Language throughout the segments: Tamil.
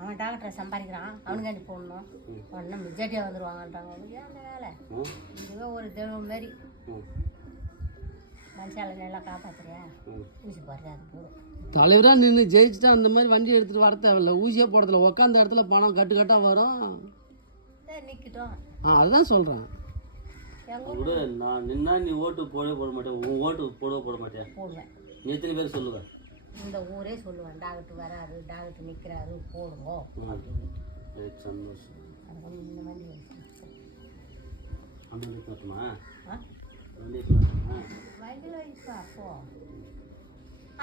அவன் டாக்டரை சம்பாதிக்கிறான், அவனுக்காண்டி போடணும். ஒன்றும் மெஜாரிட்டியாக வந்துடுவாங்கன்றாங்க. ஏன் அந்த வேலை? இதுவே ஒரு தெய்வம் மாரி மனுஷால நல்லா காப்பாற்றுறியா, ஊசி போடுறது அது போதும். தலைவராக நின்று ஜெயிச்சுட்டா அந்த மாதிரி வண்டி எடுத்துகிட்டு வர தேவையில்ல. ஊசியாக போடுறதுல உட்காந்த இடத்துல பணம் கட்டாக வரும். நிற்கட்டும். அதுதான் சொல்கிறேன். கூட நான் நின்னா நீ ஓட்டு போட மாட்டேன். உன் ஓட்டு போட மாட்டேன். போடுவேன். நீ எத்தனை பேர் சொல்லுவேன்? இந்த ஊரே சொல்லுவேன், டாக்டர் வராரு, டாக்டர் நிற்கிறாரு, போடுவோம். சந்தோஷம். இந்த மாதிரி வண்டியில் காட்டுமா? வண்டியில் வைப்பா. அப்போ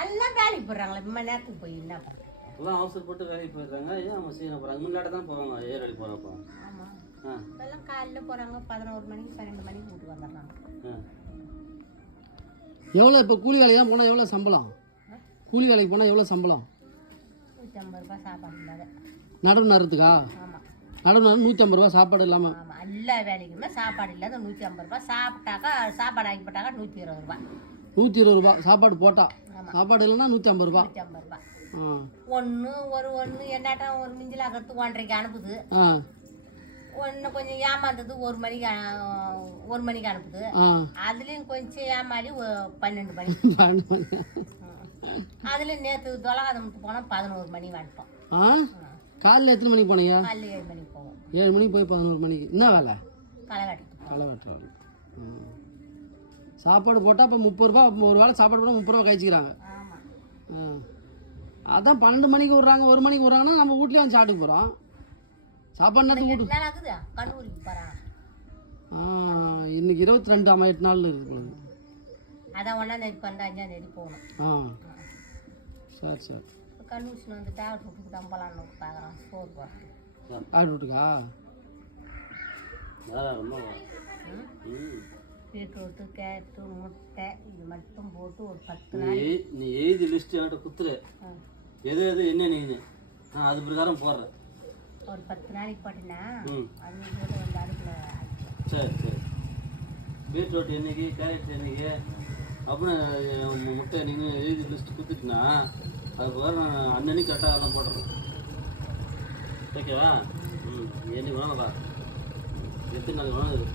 எல்லாம் வேலைக்கு போடுறாங்களே, இம்மா நேரத்துக்கு போய் என்ன பண்ணுறேன்? அப்போலாம் அவசரப்பட்டு வேலைக்கு போயிடுறாங்க. ஏன் அவங்க செய்ய போகிறாங்க? முன்னாடி தான் போவாங்க ஏர் அடி போகிறப்போ. ஆமாம், இப்போல்லாம் காலையில் போகிறாங்க, 11 மணிக்கு 12 மணிக்கு வீட்டுக்கு வந்துடுறாங்க. எவ்வளோ இப்போ கூலி வேலையாக போனால் எவ்வளோ சம்பளம்? கூலி வேலைக்கு போனால் எவ்வளோ சம்பளம்? 150 ரூபா சாப்பாடு இல்லாத. நடவு நடுறதுக்கா? ஆமாம், நடவு நடு 150 ரூபா சாப்பாடு இல்லாமல். ஆமாம், எல்லா வேலைக்குமே சாப்பாடு இல்லாத 150 ரூபா. சாப்பிட்டாக்கா சாப்பாடு ஆக்கி போட்டாக்கா 120 ரூபா. 120 ரூபா சாப்பாடு போட்டா. சாப்பாடு இல்லைன்னா 150 ரூபா. 150 ரூபா. ஒன்று என்னாட்டம் ஒரு மிஞ்சில் ஆக்கிறது 1:30க்கு அனுப்புது. ஒன்று கொஞ்சம் ஏமாந்தது 1 மணிக்கு அனுப்புது. அதுலேயும் கொஞ்சம் ஏமாடி 12 மணி. அதுலேயும் நேற்று தொலைகாதமுத்து போனால் 11 மணி வந்துட்டோம். காலையில் எத்தனை மணிக்கு போனீங்க? காலையில் 7 மணிக்கு போவோம். 7 மணிக்கு போய் 11 மணிக்கு. என்ன வேலை? களை வெட்டுறது. களை வெட்டுறாங்க. சாப்பாடு போட்டால் இப்போ 30 ரூபா. ஒரு வேளை சாப்பாடு போட்டால் 30 ரூபா கழிச்சிக்கிறாங்க. ஆமாம், அதான் 12 மணிக்கு விட்றாங்க, 1 மணிக்கு விட்றாங்கன்னா நம்ம வீட்லேயே வந்து சாப்பிட்டுக்கு போகிறோம். சாப்பாடு நேரத்துக்கு வீட்டு கல்லூரிக்கு போகிறான். இன்னைக்கு 22 8 நாள் இருக்குது. அதான் 1ஆம் தேதி 5ஆம் போகணும். சரி சரி. கல்லூரியில் வந்து டாக்டர் வீட்டுக்கு தான் போகலான்னு பார்க்குறான். சோறு போகிறேன். டாக்டர் வீட்டுக்கா? பீட்ரூட்டு, கேரட்டு, முட்டை இது மட்டும் போட்டு ஒரு 10 நாள் நீ எழுதி லிஸ்ட் என்கிட்ட குத்துரு. எது எது என்ன நீ அது பிரகாரம் போடுற. ஒரு 10 நாளைக்கு போட்டினா அது வந்து அடுப்பில். சரி சரி. பீட்ரூட் என்னைக்கு, கேரட் என்னைக்கு அப்படின்னு முட்டை நீங்கள் எழுதி லிஸ்ட் கொடுத்துட்டுனா அதுக்கு வர நான் அன்னன்னைக்கு கரெக்டாக அதெல்லாம் போடுறேன். ஓகேவா? என்னைக்கு வேணாம்ப்பா, எத்தனை நாள் வேணும்.